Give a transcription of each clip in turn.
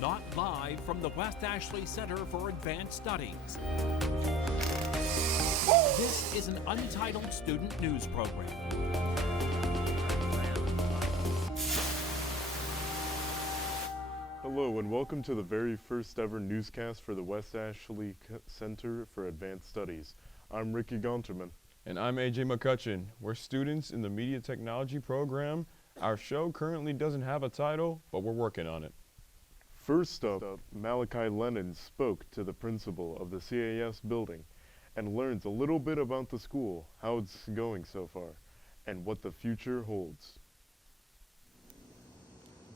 not live from the West Ashley Center for Advanced Studies. This is an untitled student news program. Hello and welcome to the very first ever newscast for the West Ashley Center for Advanced Studies. I'm Ricardo Gonterman. And I'm AJ McCutchen. We're students in the Media Technology program. Our show currently doesn't have a title, but we're working on it. First up, Malachi Linen spoke to the principal of the CAS building and learns a little bit about the school, how it's going so far, and what the future holds.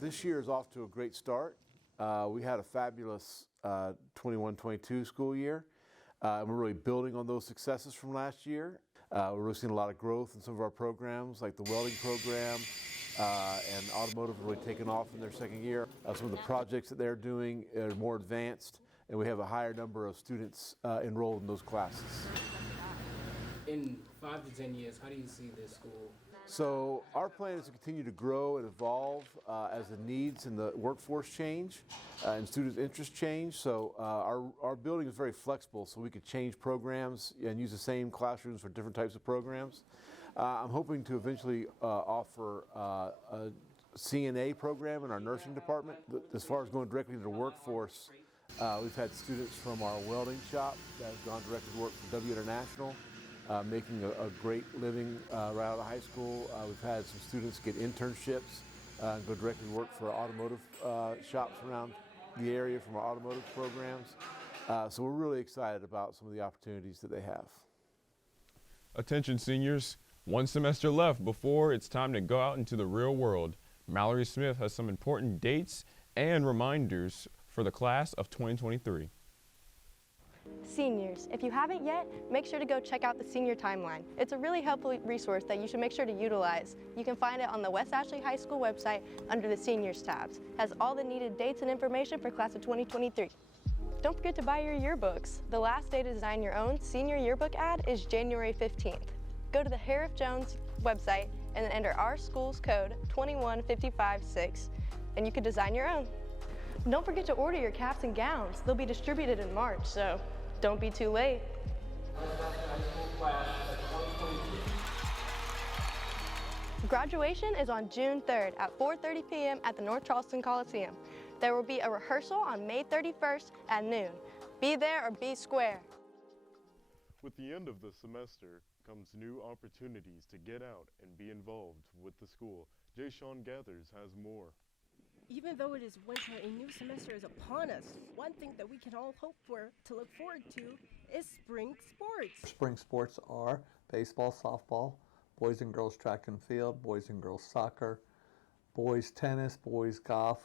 This year is off to a great start. We had a fabulous 21-22 school year. We're really building on those successes from last year. We're really seeing a lot of growth in some of our programs, like the welding program, and automotive really taken off in their second year. Some of the projects that they're doing are more advanced, and we have a higher number of students enrolled in those classes. In 5 to 10 years, how do you see this school? So our plan is to continue to grow and evolve as the needs and the workforce change and students' interests change. So our building is very flexible, so we could change programs and use the same classrooms for different types of programs. I'm hoping to eventually offer a CNA program in our nursing department. As far as going directly to the workforce, we've had students from our welding shop that have gone directly to work for W International. Making a great living right out of high school. We've had some students get internships and go directly to work for automotive shops around the area from our automotive programs. So we're really excited about some of the opportunities that they have. Attention seniors, one semester left before it's time to go out into the real world. Mallory Smith has some important dates and reminders for the class of 2023. Seniors, if you haven't yet, make sure to go check out the Senior Timeline. It's a really helpful resource that you should make sure to utilize. You can find it on the West Ashley High School website under the Seniors tabs. It has all the needed dates and information for class of 2023. Don't forget to buy your yearbooks. The last day to design your own senior yearbook ad is January 15th. Go to the Harif Jones website and then enter our school's code 21556 and you can design your own. Don't forget to order your caps and gowns. They'll be distributed in March, so don't be too late. Graduation is on June 3rd at 4:30 p.m. at the North Charleston Coliseum. There will be a rehearsal on May 31st at noon. Be there or be square. With the end of the semester comes new opportunities to get out and be involved with the school. Jahishon Gathers has more. Even though it is winter, a new semester is upon us. One thing that we can all hope for to look forward to is spring sports. Spring sports are baseball, softball, boys and girls track and field, boys and girls soccer, boys tennis, boys golf,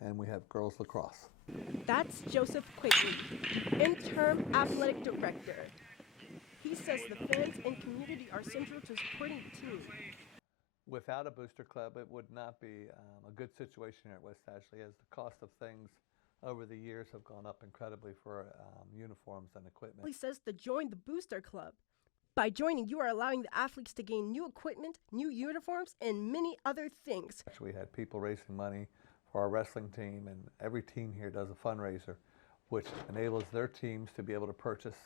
and we have girls lacrosse. That's Joseph Quigley, interim athletic director. He says the fans and community are central to supporting the team. Without a booster club, it would not be a good situation here at West Ashley, as the cost of things over the years have gone up incredibly for uniforms and equipment. He says to join the booster club. By joining, you are allowing the athletes to gain new equipment, new uniforms, and many other things. We had people raising money for our wrestling team, and every team here does a fundraiser, which enables their teams to be able to purchase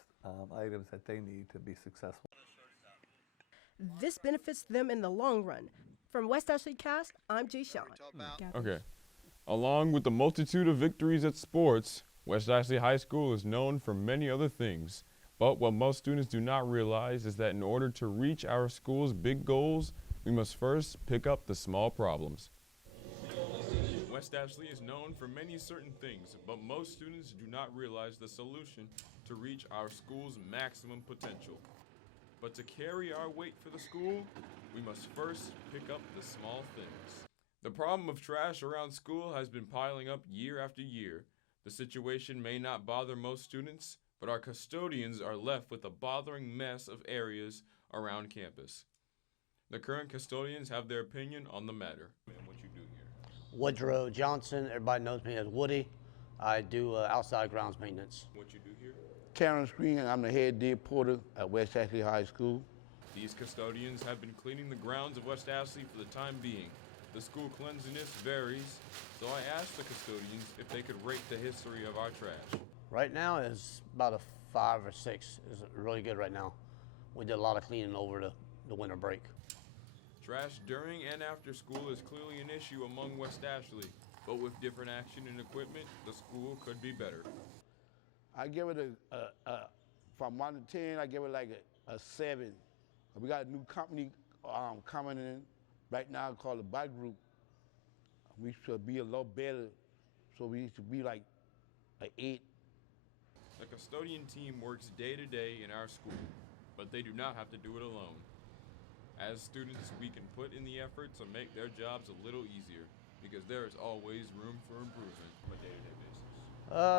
items that they need to be successful. This benefits them in the long run. From West Ashley Cast, I'm Jahishon. Okay. Along with the multitude of victories at sports, West Ashley High School is known for many other things. But what most students do not realize is that in order to reach our school's big goals, we must first pick up the small problems. West Ashley is known for many certain things, but most students do not realize the solution to reach our school's maximum potential. But to carry our weight for the school, we must first pick up the small things. The problem of trash around school has been piling up year after year. The situation may not bother most students, but our custodians are left with a bothering mess of areas around campus. The current custodians have their opinion on the matter. And what you do here? Woodrow Johnson, everybody knows me as Woody. I do outside grounds maintenance. What you do here? Karen Screen, I'm the head day porter at West Ashley High School. These custodians have been cleaning the grounds of West Ashley for the time being. The The school cleanliness varies, so I asked the custodians if they could rate the history of our trash. Right now it's about a 5 or 6. It's really good right now. We did a lot of cleaning over the winter break. Trash during and after school is clearly an issue among West Ashley, but with different action and equipment, the school could be better. I give it from 1 to 10, I give it like a 7. We got a new company coming in right now called the Bike Group. We should be a little better, so we should be like an 8. The custodian team works day to day in our school, but they do not have to do it alone. As students, we can put in the effort to make their jobs a little easier, because there is always room for improvement on a day-to-day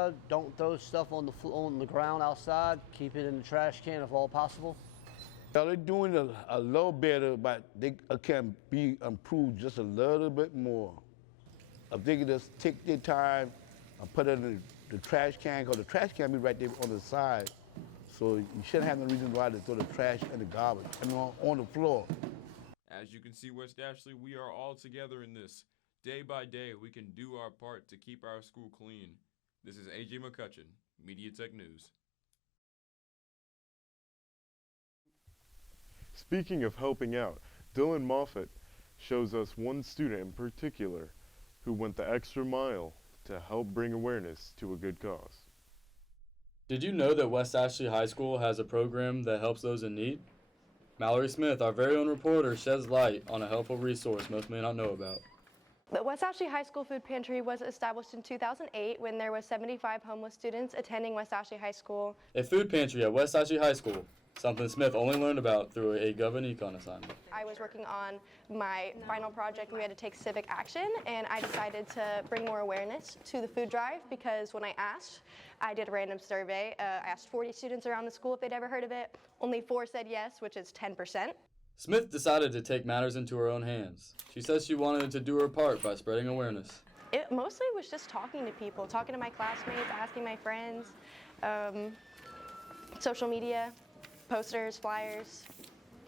basis. Don't throw stuff on the ground outside. Keep it in the trash can if all possible. Yeah, they're doing a little better, but they can be improved just a little bit more. If they could just take their time and put it in the trash can, because the trash can be right there on the side. So you shouldn't have no reason why to throw the trash in the garbage, on the floor. As you can see, West Ashley, we are all together in this. Day by day, we can do our part to keep our school clean. This is AJ McCutchen, Media Tech News. Speaking of helping out, Dillon Moffatt shows us one student in particular who went the extra mile to help bring awareness to a good cause. Did you know that West Ashley High School has a program that helps those in need? Mallory Smith, our very own reporter, sheds light on a helpful resource most may not know about. The West Ashley High School Food Pantry was established in 2008 when there was 75 homeless students attending West Ashley High School. A food pantry at West Ashley High School, something Smith only learned about through a Gov and Econ assignment. I was working on my final project. We had to take civic action, and I decided to bring more awareness to the food drive because when I asked, I did a random survey. I asked 40 students around the school if they'd ever heard of it. Only 4 said yes, which is 10%. Smith decided to take matters into her own hands. She says she wanted to do her part by spreading awareness. It mostly was just talking to people, talking to my classmates, asking my friends, social media, posters, flyers.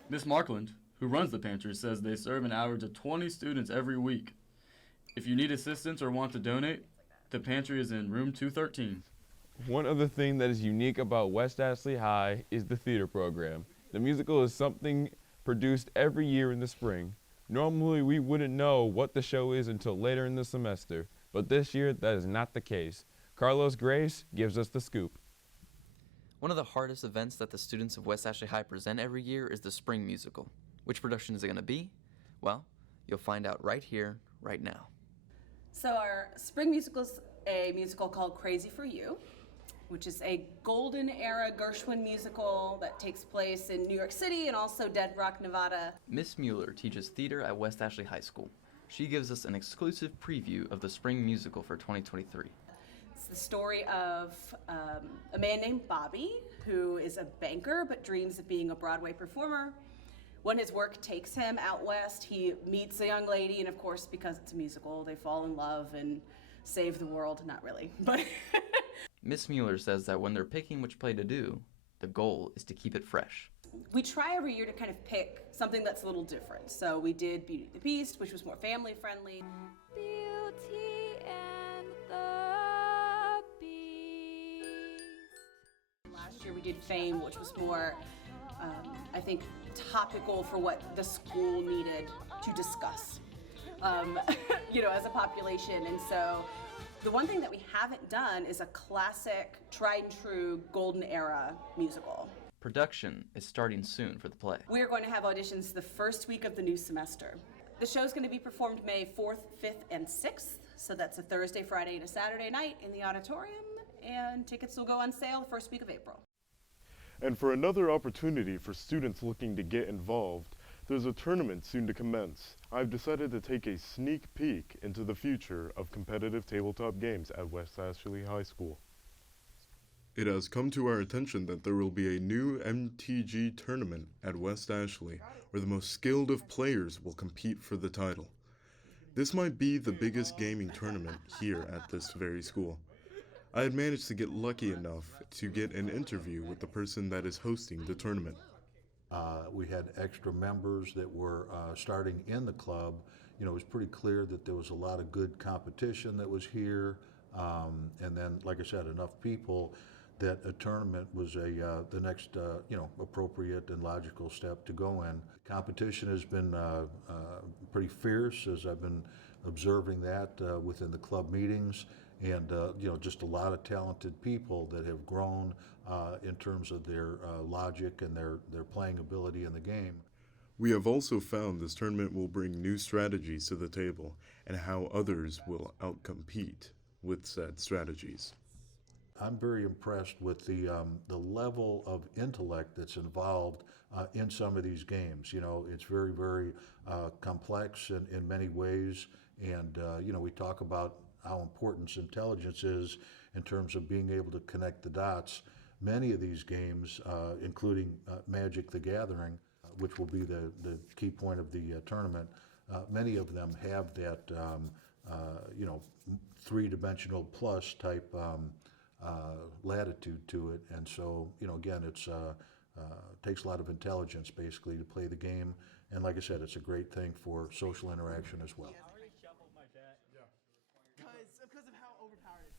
Miss Markland, who runs the pantry, says they serve an average of 20 students every week. If you need assistance or want to donate, the pantry is in room 213. One other thing that is unique about West Ashley High is the theater program. The musical is something produced every year in the spring. Normally, we wouldn't know what the show is until later in the semester, but this year, that is not the case. Carlos Grace gives us the scoop. One of the hardest events that the students of West Ashley High present every year is the spring musical. Which production is it going to be? Well, you'll find out right here, right now. So our spring musical is a musical called Crazy for You, which is a golden era Gershwin musical that takes place in New York City and also Dead Rock, Nevada. Miss Mueller teaches theater at West Ashley High School. She gives us an exclusive preview of the spring musical for 2023. It's the story of a man named Bobby, who is a banker but dreams of being a Broadway performer. When his work takes him out west, he meets a young lady, and of course, because it's a musical, they fall in love and save the world. Not really, but... Miss Mueller says that when they're picking which play to do, the goal is to keep it fresh. We try every year to kind of pick something that's a little different. So we did Beauty and the Beast, which was more family friendly. Beauty and the Beast. Last year we did Fame, which was more, I think, topical for what the school needed to discuss, as a population. And so the one thing that we haven't done is a classic, tried and true, golden era musical. Production is starting soon for the play. We are going to have auditions the first week of the new semester. The show's going to be performed May 4th, 5th, and 6th. So that's a Thursday, Friday, and a Saturday night in the auditorium. And tickets will go on sale the first week of April. And for another opportunity for students looking to get involved, there's a tournament soon to commence. I've decided to take a sneak peek into the future of competitive tabletop games at West Ashley High School. It has come to our attention that there will be a new MTG tournament at West Ashley, where the most skilled of players will compete for the title. This might be the biggest gaming tournament here at this very school. I had managed to get lucky enough to get an interview with the person that is hosting the tournament. We had extra members that were starting in the club you know, it was pretty clear that there was a lot of good competition that was here. And then, like I said, enough people that a tournament was the next, you know, appropriate and logical step to go in. Competition has been pretty fierce, as I've been observing that within the club meetings, and you know, just a lot of talented people that have grown in terms of their logic and their playing ability in the game. We have also found this tournament will bring new strategies to the table and how others will outcompete with said strategies. I'm very impressed with the level of intellect that's involved in some of these games. You know, it's very, very complex in many ways, and you know, we talk about how important intelligence is in terms of being able to connect the dots. Many of these games, including Magic: The Gathering, which will be the key point of the tournament, many of them have that you know, three-dimensional plus type latitude to it, and so, you know, again, it's takes a lot of intelligence basically to play the game, and like I said, it's a great thing for social interaction as well. Because of how overpowered it's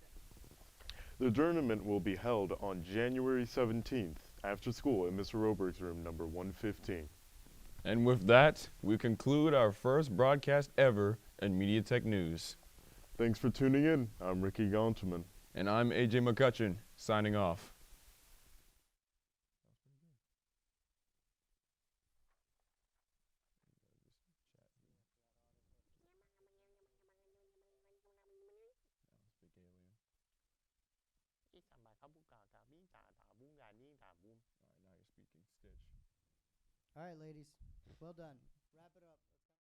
been. The tournament will be held on January 17th after school in Mr. Robert's room number 115. And with that, we conclude our first broadcast ever in Media Tech News. Thanks for tuning in. I'm Ricky Gonterman. And I'm AJ McCutchen, signing off. All right, ladies. Well done. Wrap it up.